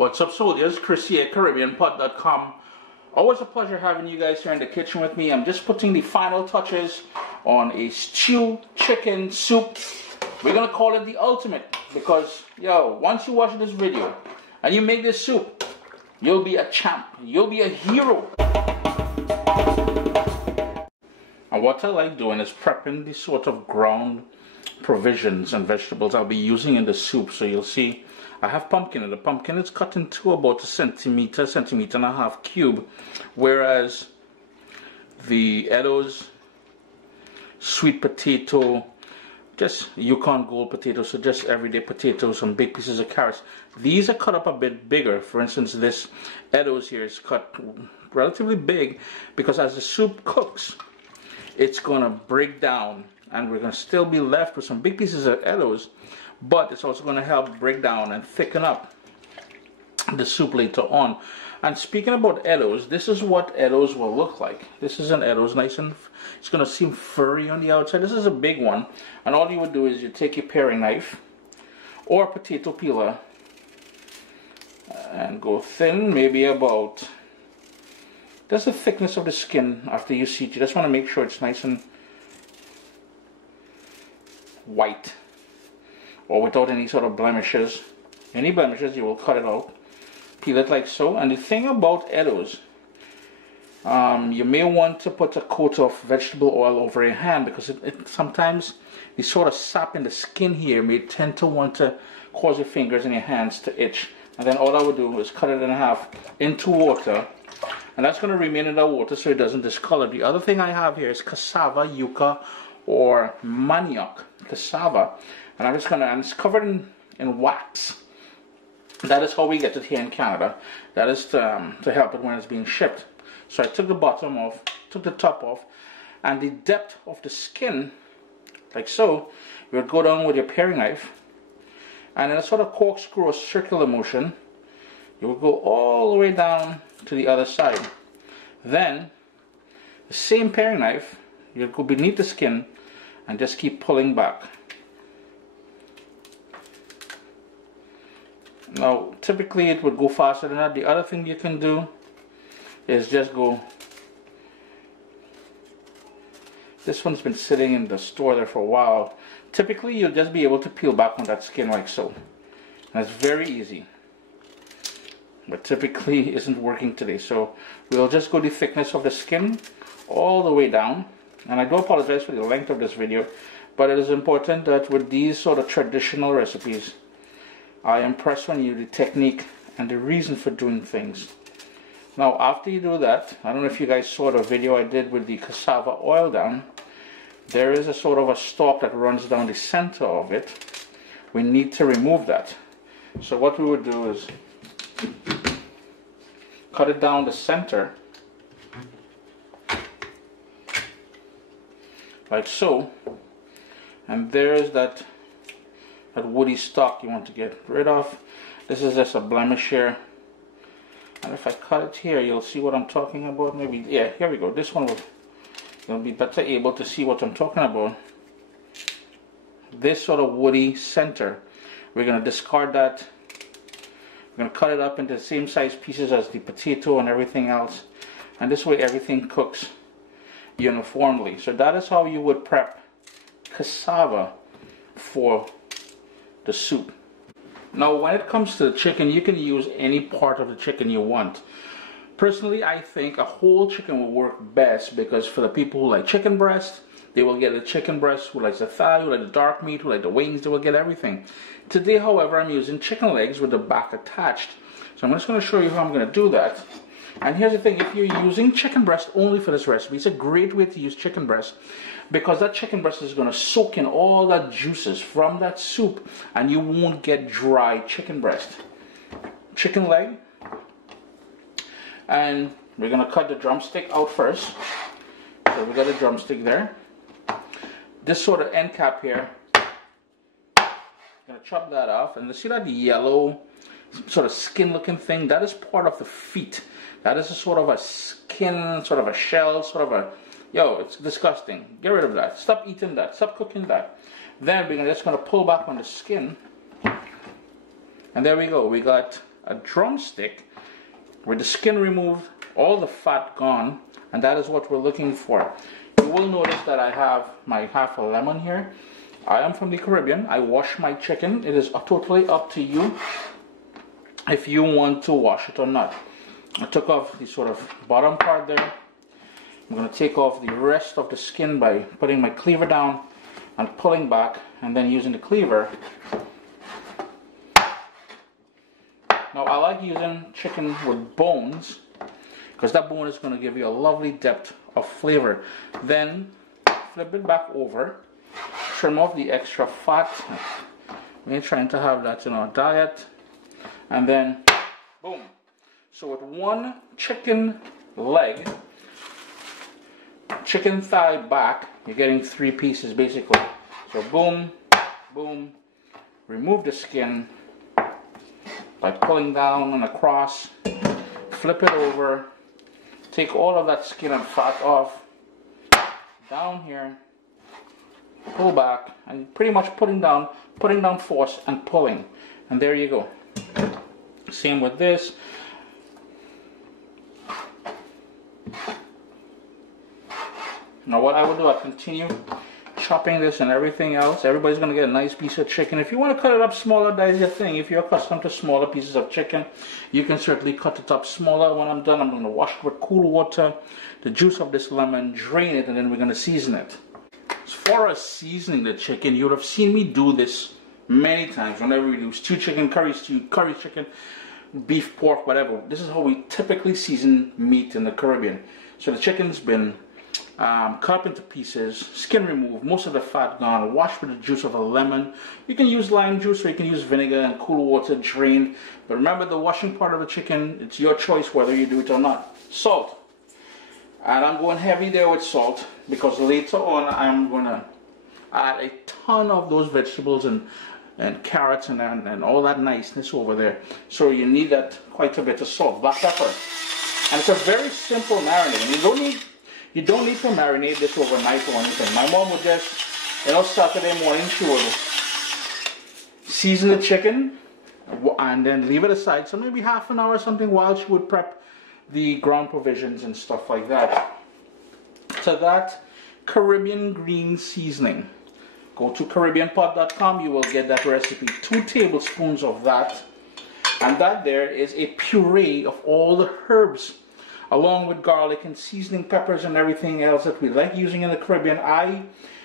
What's up, soldiers? Chris here, CaribbeanPot.com. Always a pleasure having you guys here in the kitchen with me. I'm just putting the final touches on a stew chicken soup. We're gonna call it the ultimate because, once you watch this video and you make this soup, you'll be a champ. You'll be a hero. And what I like doing is prepping the sort of ground provisions and vegetables I'll be using in the soup. So you'll see I have pumpkin, and the pumpkin is cut into about a centimeter and a half cube, whereas the Edo's sweet potato, just Yukon Gold potatoes, so just everyday potatoes, some big pieces of carrots, these are cut up a bit bigger. For instance, this Edo's here is cut relatively big because as the soup cooks, it's gonna break down and we're gonna still be left with some big pieces of Edo's, but it's also going to help break down and thicken up the soup later on. And speaking about Edo's, this is what Edo's will look like. This is an Edo's, nice and it's going to seem furry on the outside. This is a big one, and all you would do is you take your paring knife or a potato peeler and go thin, maybe about, that's the thickness of the skin after you see it. You just want to make sure it's nice and white, or without any sort of blemishes. Any blemishes, you will cut it out. Peel it like so. And the thing about Edo's, you may want to put a coat of vegetable oil over your hand because it sometimes the sort of sap in the skin here may tend to want to cause your fingers and your hands to itch. And then all I would do is cut it in half into water, and that's going to remain in the water so it doesn't discolor. The other thing I have here is cassava, yuca, or manioc cassava. And I'm just gonna, and it's covered in wax. That is how we get it here in Canada. That is to help it when it's being shipped. So I took the bottom off, took the top off, and the depth of the skin, like so, you would go down with your paring knife, and in a sort of corkscrew or circular motion, you would go all the way down to the other side. Then, the same paring knife, you'd go beneath the skin, and just keep pulling back. Now, typically it would go faster than that. The other thing you can do is just go. This one's been sitting in the store there for a while. Typically, you'll just be able to peel back on that skin like so. And it's very easy. But typically isn't working today. So we'll just go the thickness of the skin all the way down. And I do apologize for the length of this video, but it is important that with these sort of traditional recipes, I impress on you the technique and the reason for doing things. Now, after you do that, I don't know if you guys saw the video I did with the cassava oil down. There is a sort of a stalk that runs down the center of it. We need to remove that. So what we would do is cut it down the center, like so. And there's that woody stalk you want to get rid of. This is just a blemish here, and if I cut it here, you'll see what I'm talking about. Maybe, yeah, here we go. This one you'll be better able to see what I'm talking about. This sort of woody center, we're going to discard that. We're going to cut it up into the same size pieces as the potato and everything else, and this way everything cooks uniformly. So that is how you would prep cassava for the soup. Now, when it comes to the chicken, you can use any part of the chicken you want. Personally, I think a whole chicken will work best because for the people who like chicken breast, they will get the chicken breast. Who likes the thigh, who like the dark meat, who like the wings, they will get everything. Today, however, I'm using chicken legs with the back attached. So I'm just going to show you how I'm going to do that. And here's the thing, if you're using chicken breast only for this recipe, it's a great way to use chicken breast because that chicken breast is going to soak in all that juices from that soup and you won't get dry chicken breast. Chicken leg, and we're going to cut the drumstick out first. So we got a drumstick there. This sort of end cap here, I'm going to chop that off, and you see that yellow sort of skin looking thing, that is part of the feet. That is a sort of a skin, sort of a shell, sort of a, it's disgusting. Get rid of that. Stop eating that. Stop cooking that. Then we're just going to pull back on the skin. And there we go. We got a drumstick with the skin removed, all the fat gone, and that is what we're looking for. You will notice that I have my half a lemon here. I am from the Caribbean. I wash my chicken. It is totally up to you if you want to wash it or not. I took off the sort of bottom part there. I'm going to take off the rest of the skin by putting my cleaver down and pulling back, and then using the cleaver. Now I like using chicken with bones because that bone is going to give you a lovely depth of flavor. Then flip it back over, trim off the extra fat. We're trying to have that in our diet, and then boom. So with one chicken leg, chicken thigh back, you're getting 3 pieces basically. So boom, boom, remove the skin by pulling down and across, flip it over, take all of that skin and fat off, down here, pull back, and pretty much putting down force and pulling, and there you go. Same with this. Now what I will do, I continue chopping this and everything else. Everybody's going to get a nice piece of chicken. If you want to cut it up smaller, that is your thing. If you're accustomed to smaller pieces of chicken, you can certainly cut it up smaller. When I'm done, I'm going to wash it with cool water, the juice of this lemon, drain it, and then we're going to season it. As far as seasoning the chicken, you would have seen me do this many times whenever we do stew chicken, curry stew, curry chicken, beef, pork, whatever. This is how we typically season meat in the Caribbean. So the chicken's been cut up into pieces, skin removed, most of the fat gone, washed with the juice of a lemon. You can use lime juice or you can use vinegar and cool water, drained. But remember, the washing part of the chicken, it's your choice whether you do it or not. Salt. And I'm going heavy there with salt because later on I'm going to add a ton of those vegetables and carrots and all that niceness over there. So you need that quite a bit of salt. Black pepper. And it's a very simple marinade. And you don't need to marinate this overnight or anything. My mom would just, Saturday morning, she would season the chicken and then leave it aside. So maybe half an hour or something while she would prep the ground provisions and stuff like that. To that, Caribbean green seasoning. Go to CaribbeanPot.com. You will get that recipe. 2 tablespoons of that. And that there is a puree of all the herbs, along with garlic and seasoning peppers and everything else that we like using in the Caribbean. I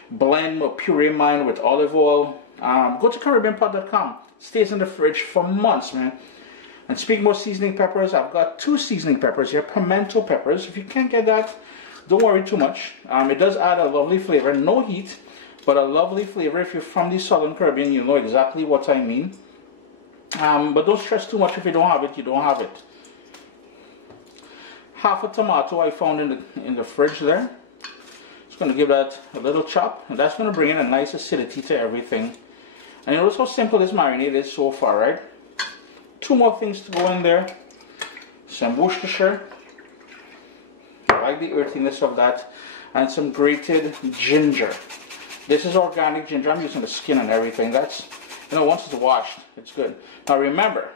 blend or puree mine with olive oil. Go to CaribbeanPot.com. Stays in the fridge for months, man. And speaking about seasoning peppers, I've got 2 seasoning peppers here, pimento peppers. If you can't get that, don't worry too much. It does add a lovely flavor. No heat, but a lovely flavor. If you're from the Southern Caribbean, you know exactly what I mean. But don't stress too much. If you don't have it, you don't have it. Half a tomato I found in the fridge there. Just going to give that a little chop, and that's going to bring in a nice acidity to everything. And you notice how simple this marinade is so far, right? 2 more things to go in there. Some Worcestershire. I like the earthiness of that. And some grated ginger. This is organic ginger. I'm using the skin and everything. That's, once it's washed, it's good. Now remember,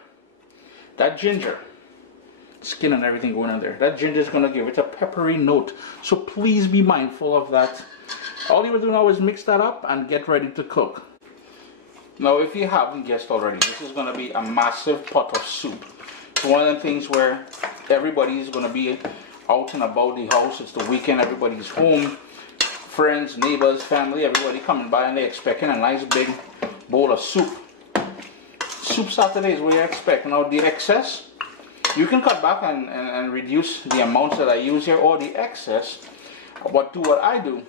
that ginger, skin and everything going in there, that ginger is going to give it a peppery note. So please be mindful of that. All you will do now is mix that up and get ready to cook. Now, if you haven't guessed already, this is going to be a massive pot of soup. It's one of the things where everybody is going to be out and about the house. It's the weekend, everybody's home. Friends, neighbors, family, everybody coming by and they're expecting a nice big bowl of soup. Soup Saturday is what you're expecting. Now, the excess, you can cut back and reduce the amounts that I use here, or the excess. But do what I do.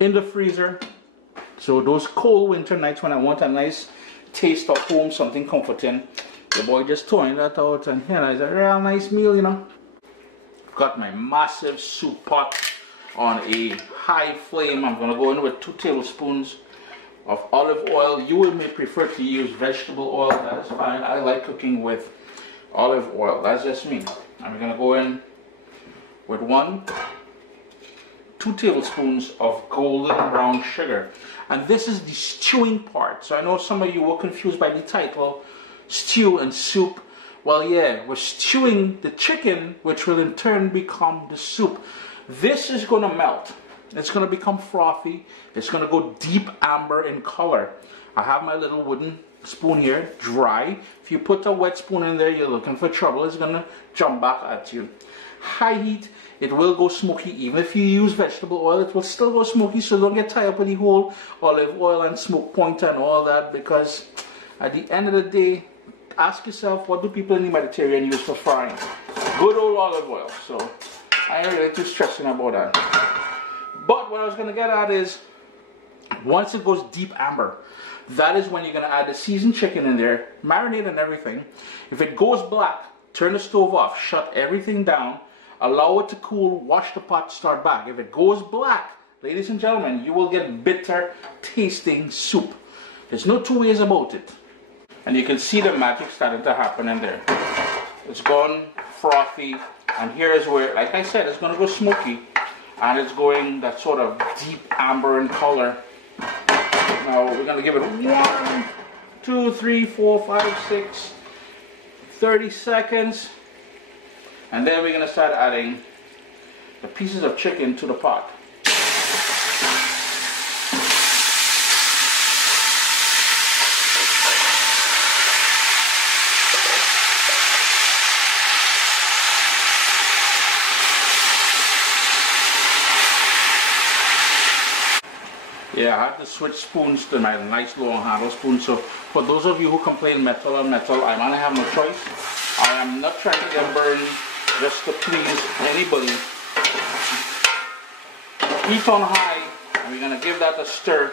In the freezer. So those cold winter nights when I want a nice taste of home, something comforting, the boy just throwing that out, and here is a real nice meal, Got my massive soup pot on a high flame. I'm going to go in with 2 tablespoons of olive oil. You may prefer to use vegetable oil, that is fine. I like cooking with olive oil, that's just me. I'm going to go in with 2 tablespoons of golden brown sugar. And this is the stewing part. So I know some of you were confused by the title, stew and soup. Well, yeah, we're stewing the chicken, which will in turn become the soup. This is going to melt. It's going to become frothy. It's going to go deep amber in color. I have my little wooden spoon here, dry. If you put a wet spoon in there, you're looking for trouble. It's going to jump back at you. High heat, it will go smoky. Even if you use vegetable oil, it will still go smoky, so don't get tied up with the whole olive oil and smoke point and all that, because at the end of the day, ask yourself, what do people in the Mediterranean use for frying? Good old olive oil. So I ain't really too stressing about that. But what I was going to get at is, once it goes deep amber, that is when you're going to add the seasoned chicken in there, marinate and everything. If it goes black, turn the stove off, shut everything down, allow it to cool, wash the pot, start back. If it goes black, ladies and gentlemen, you will get bitter tasting soup. There's no two ways about it. And you can see the magic starting to happen in there. It's gone frothy, and here is where, like I said, it's going to go smoky, and it's going that sort of deep amber in color. Now we're going to give it 1, 2, 3, 4, 5, 6, 30 seconds, and then we're going to start adding the pieces of chicken to the pot. Yeah, I had to switch spoons to my nice long handle spoon. So for those of you who complain metal on metal, I might have no choice. I am not trying to get burned just to please anybody. Heat on high, and we're going to give that a stir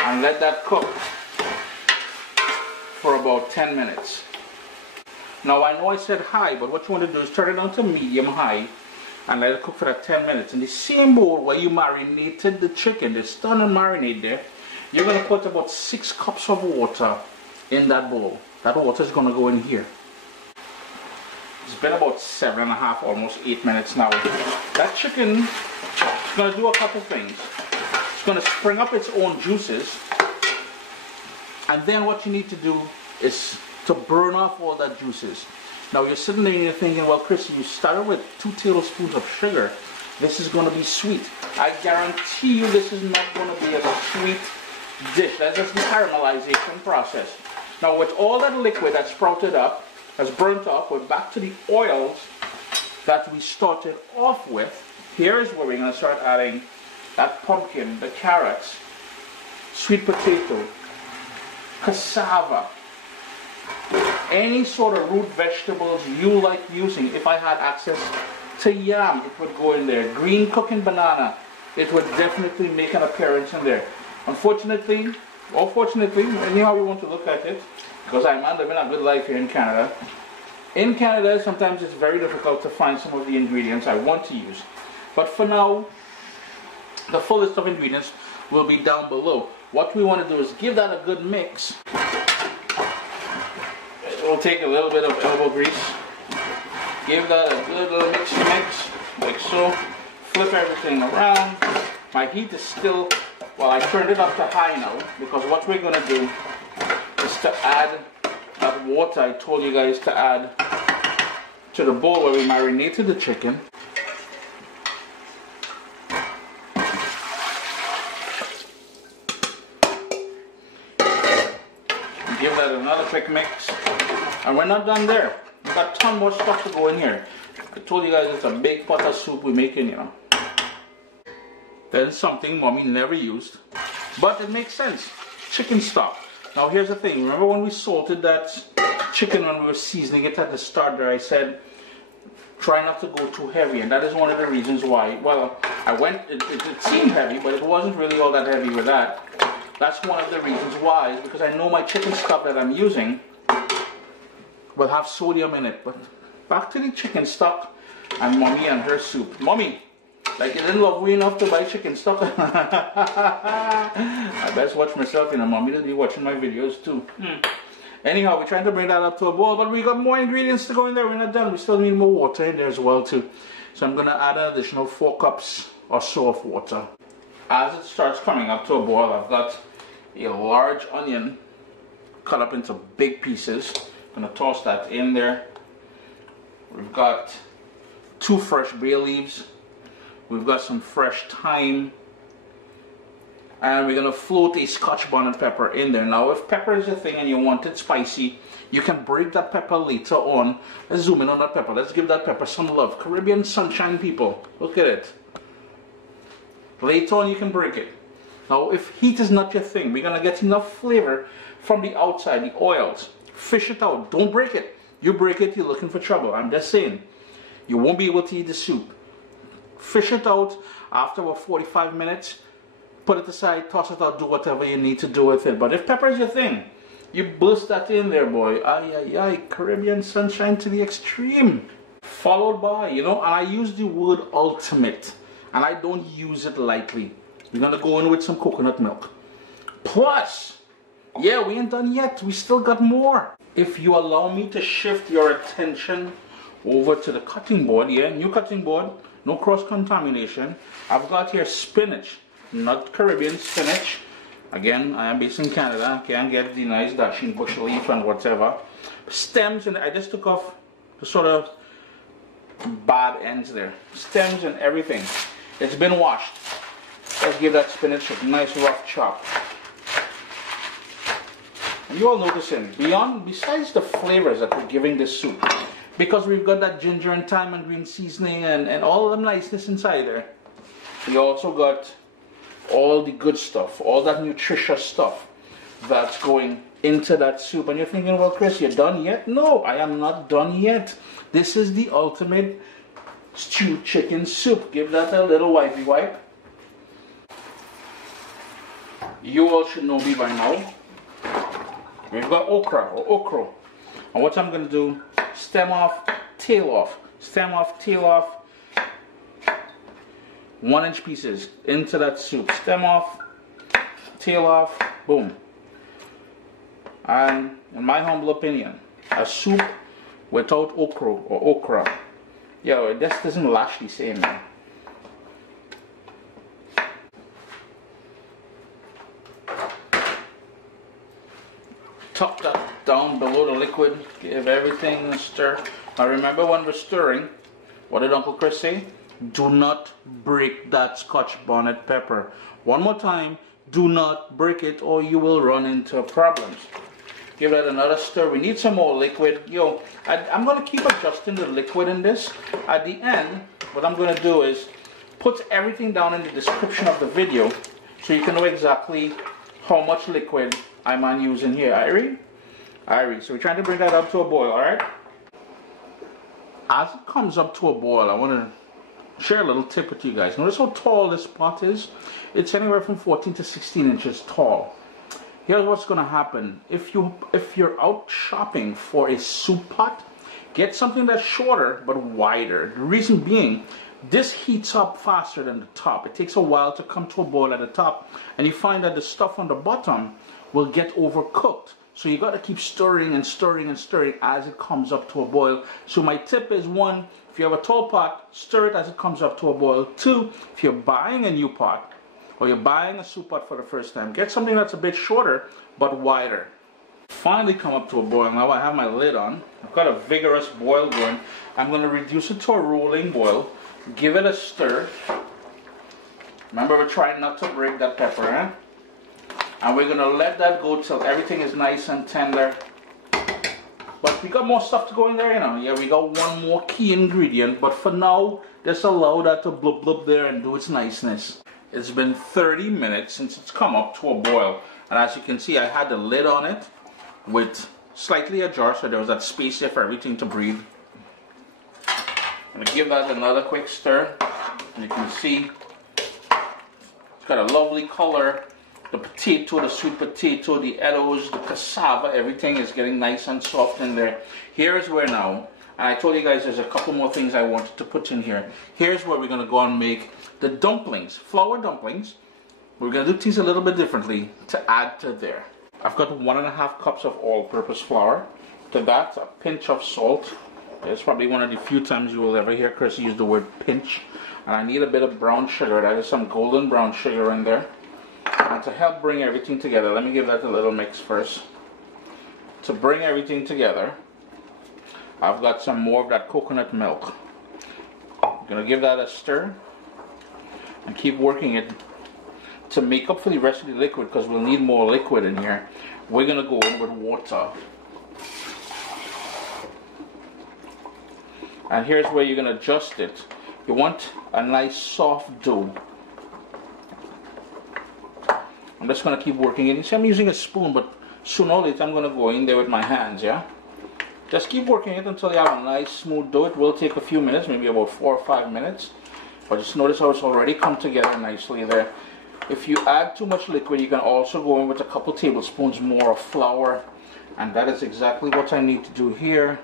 and let that cook for about 10 minutes. Now I know I said high, but what you want to do is turn it down to medium high and let it cook for that 10 minutes. In the same bowl where you marinated the chicken, the stunning marinade there, you're going to put about 6 cups of water in that bowl. That water is going to go in here. It's been about 7.5, almost 8 minutes now. That chicken is going to do a couple things. It's going to spring up its own juices, and then what you need to do is to burn off all that juices. Now you're sitting there and you're thinking, well, Chris, you started with 2 tablespoons of sugar. This is going to be sweet. I guarantee you this is not going to be a sweet dish. That's just the caramelization process. Now with all that liquid that sprouted up, has burnt off, we're back to the oils that we started off with. Here is where we're going to start adding that pumpkin, the carrots, sweet potato, cassava, any sort of root vegetables you like using. If I had access to yam, it would go in there. Green cooking banana, it would definitely make an appearance in there. Unfortunately, or fortunately, anyhow you want to look at it, because I'm living a good life here in Canada. In Canada, sometimes it's very difficult to find some of the ingredients I want to use. But for now, the full list of ingredients will be down below. What we want to do is give that a good mix. We'll take a little bit of elbow grease, give that a good little mix, like so. Flip everything around. My heat is still, well, I turned it up to high now, because what we're going to do is to add that water I told you guys to add to the bowl where we marinated the chicken. Give that another quick mix. And we're not done there. We've got a ton more stuff to go in here. I told you guys it's a big pot of soup we're making, you know. Then something Mommy never used, but it makes sense. Chicken stock. Now here's the thing. Remember when we salted that chicken when we were seasoning it at the start there? I said try not to go too heavy, and that is one of the reasons why. Well, it seemed heavy, but it wasn't really all that heavy with that. That's one of the reasons why, because I know my chicken stock that I'm using will have sodium in it. But back to the chicken stock and Mommy and her soup. Mommy, like you didn't love me enough to buy chicken stock. I best watch myself, you know. Mommy will be watching my videos too. Anyhow, we're trying to bring that up to a boil, but we got more ingredients to go in there. We're not done. We still need more water in there as well too. So I'm going to add an additional 4 cups or so of water. As it starts coming up to a boil, I've got a large onion cut up into big pieces. I'm gonna toss that in there. We've got 2 fresh bay leaves. We've got some fresh thyme. And we're gonna float a Scotch bonnet pepper in there. Now, if pepper is a thing and you want it spicy, you can break that pepper later on. Let's zoom in on that pepper. Let's give that pepper some love. Caribbean sunshine, people. Look at it. Later on, you can break it. Now, if heat is not your thing, we're gonna get enough flavor from the outside, the oils. Fish it out. Don't break it. You break it, you're looking for trouble. I'm just saying. You won't be able to eat the soup. Fish it out after about 45 minutes. Put it aside, toss it out, do whatever you need to do with it. But if pepper is your thing, you burst that in there, boy. Ay, ay, ay. Caribbean sunshine to the extreme. Followed by, you know, and I use the word ultimate. And I don't use it lightly. We're going to go in with some coconut milk. Plus, yeah, we ain't done yet. We still got more. If you allow me to shift your attention over to the cutting board, yeah, new cutting board, no cross-contamination. I've got here spinach, not Caribbean spinach. Again, I am based in Canada. Can't get the nice dashing bush leaf and whatever. Stems, and I just took off the sort of bad ends there. Stems and everything. It's been washed. Let's give that spinach a nice rough chop. And you all noticing, besides the flavors that we're giving this soup, because we've got that ginger and thyme and green seasoning and all of the niceness inside there, we also got all the good stuff, all that nutritious stuff that's going into that soup. And you're thinking, well, Chris, you're done yet? No, I am not done yet. This is the ultimate stewed chicken soup. Give that a little wipey wipe. You all should know me by now. We've got okra or okra. And what I'm going to do, stem off, tail off. Stem off, tail off. 1-inch pieces into that soup. Stem off, tail off, boom. And in my humble opinion, a soup without okra, yo, it just doesn't lash the same, man. Tuck that down below the liquid, give everything a stir. Now remember, when we're stirring, what did Uncle Chris say? Do not break that Scotch bonnet pepper. One more time, do not break it or you will run into problems. Give that another stir. We need some more liquid. Yo, I'm going to keep adjusting the liquid in this. At the end, what I'm going to do is put everything down in the description of the video so you can know exactly how much liquid I'm using here. Irie. So we're trying to bring that up to a boil, alright? As it comes up to a boil, I want to share a little tip with you guys. Notice how tall this pot is. It's anywhere from 14 to 16 inches tall. Here's what's going to happen. If you're out shopping for a soup pot, get something that's shorter but wider. The reason being, this heats up faster than the top. It takes a while to come to a boil at the top, and you find that the stuff on the bottom will get overcooked. So you got to keep stirring and stirring and stirring as it comes up to a boil. So my tip is, 1, if you have a tall pot, stir it as it comes up to a boil. 2, if you're buying a new pot or you're buying a soup pot for the first time, get something that's a bit shorter but wider. Finally come up to a boil. Now I have my lid on. I've got a vigorous boil going. I'm going to reduce it to a rolling boil. Give it a stir. Remember, we're trying not to break that pepper, eh? And we're going to let that go till everything is nice and tender. But we got more stuff to go in there, you know. Yeah, we got one more key ingredient. But for now, just allow that to blub blub there and do its niceness. It's been 30 minutes since it's come up to a boil. And as you can see, I had the lid on it with slightly ajar, so there was that space there for everything to breathe. I'm going to give that another quick stir. And you can see it's got a lovely color. The potato, the sweet potato, the eddos, the cassava, everything is getting nice and soft in there. Here's where now, and I told you guys there's a couple more things I wanted to put in here. Here's where we're going to go and make the dumplings, flour dumplings. We're going to do things a little bit differently to add to there. I've got 1.5 cups of all-purpose flour. To that, a pinch of salt. It's probably one of the few times you will ever hear Chris use the word pinch. And I need a bit of brown sugar. That is some golden brown sugar in there. And to help bring everything together, let me give that a little mix first. to bring everything together, I've got some more of that coconut milk. I'm gonna give that a stir and keep working it to make up for the rest of the liquid, because we'll need more liquid in here. We're gonna go in with water. And here's where you're gonna adjust it. You want a nice soft dough. I'm just gonna keep working it. You see, I'm using a spoon, but sooner or later I'm gonna go in there with my hands, yeah? Just keep working it until you have a nice smooth dough. It will take a few minutes, maybe about 4 or 5 minutes. But just notice how it's already come together nicely there. If you add too much liquid, you can also go in with a couple tablespoons more of flour. And that is exactly what I need to do here.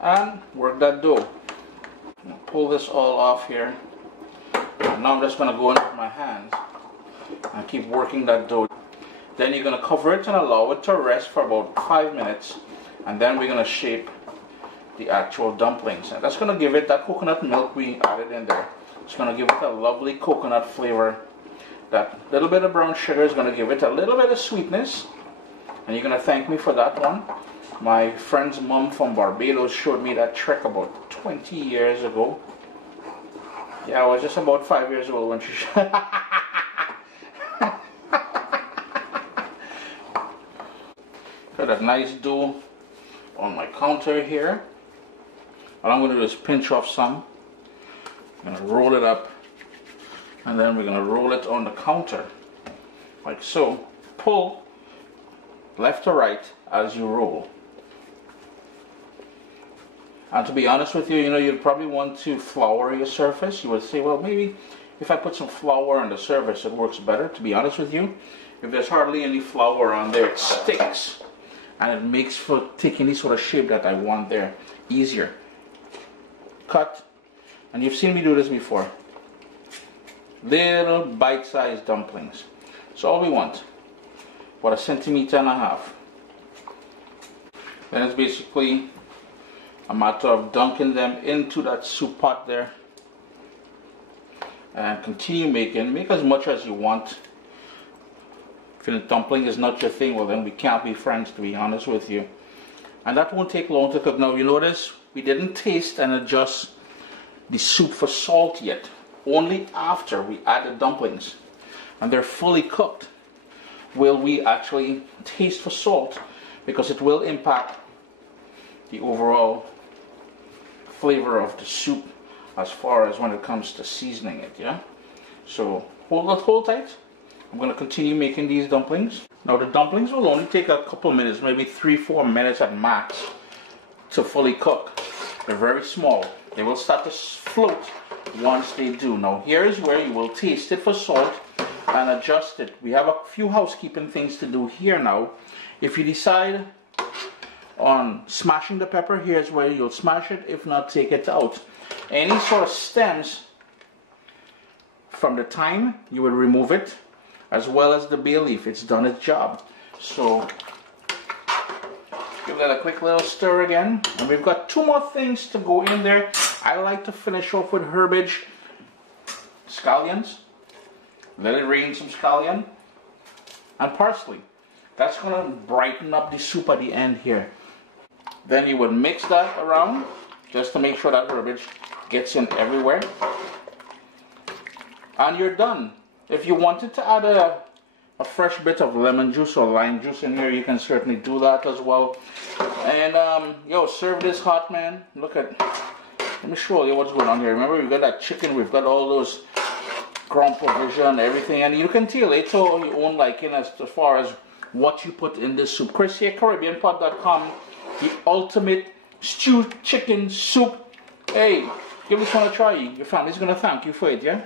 And work that dough. Pull this all off here. And now I'm just going to go in with my hands and keep working that dough. Then you're going to cover it and allow it to rest for about 5 minutes. And then we're going to shape the actual dumplings. And that's going to give it that coconut milk we added in there. It's going to give it a lovely coconut flavor. That little bit of brown sugar is going to give it a little bit of sweetness. And you're going to thank me for that one. My friend's mom from Barbados showed me that trick about 20 years ago. Yeah, I was just about 5 years old when she showed. Got that nice dough on my counter here. All I'm going to do is pinch off some. I'm going to roll it up. And then we're going to roll it on the counter. Like so. Pull left to right as you roll. And to be honest with you, you'd probably want to flour your surface. You would say, well, maybe if I put some flour on the surface, it works better. To be honest with you, if there's hardly any flour on there, it sticks. And it makes for taking any sort of shape that I want there easier. Cut. And you've seen me do this before. Little bite-sized dumplings. That's all we want. About 1.5 centimeters. Then it's basically a matter of dunking them into that soup pot there. And continue making. Make as much as you want. If the dumpling is not your thing, well then we can't be friends, to be honest with you. And that won't take long to cook. Now you notice we didn't taste and adjust the soup for salt yet. Only after we add the dumplings and they're fully cooked will we actually taste for salt, because it will impact the overall flavor of the soup as far as when it comes to seasoning it, yeah? So hold tight. I'm going to continue making these dumplings. Now the dumplings will only take a couple minutes, maybe 3-4 minutes at max to fully cook. They're very small. They will start to float once they do. Now here is where you will taste it for salt and adjust it. We have a few housekeeping things to do here now. If you decide on smashing the pepper, here's where you'll smash it. If not, take it out. Any sort of stems from the thyme, you will remove it, as well as the bay leaf. It's done its job. So give that a quick little stir again. And we've got 2 more things to go in there. I like to finish off with herbage, scallions. Let it rain some scallion. And parsley. That's going to brighten up the soup at the end here. Then you would mix that around just to make sure that herbage gets in everywhere. And you're done. If you wanted to add a fresh bit of lemon juice or lime juice in here, you can certainly do that as well. And serve this hot, man. Look at, let me show you what's going on here. Remember, we've got that chicken, we've got all those ground provision, everything, and you can tailor it to your own liking as far as what you put in this soup. Chris here, CaribbeanPot.com, the ultimate stewed chicken soup. Hey, give this one a try. Your family's gonna thank you for it, yeah?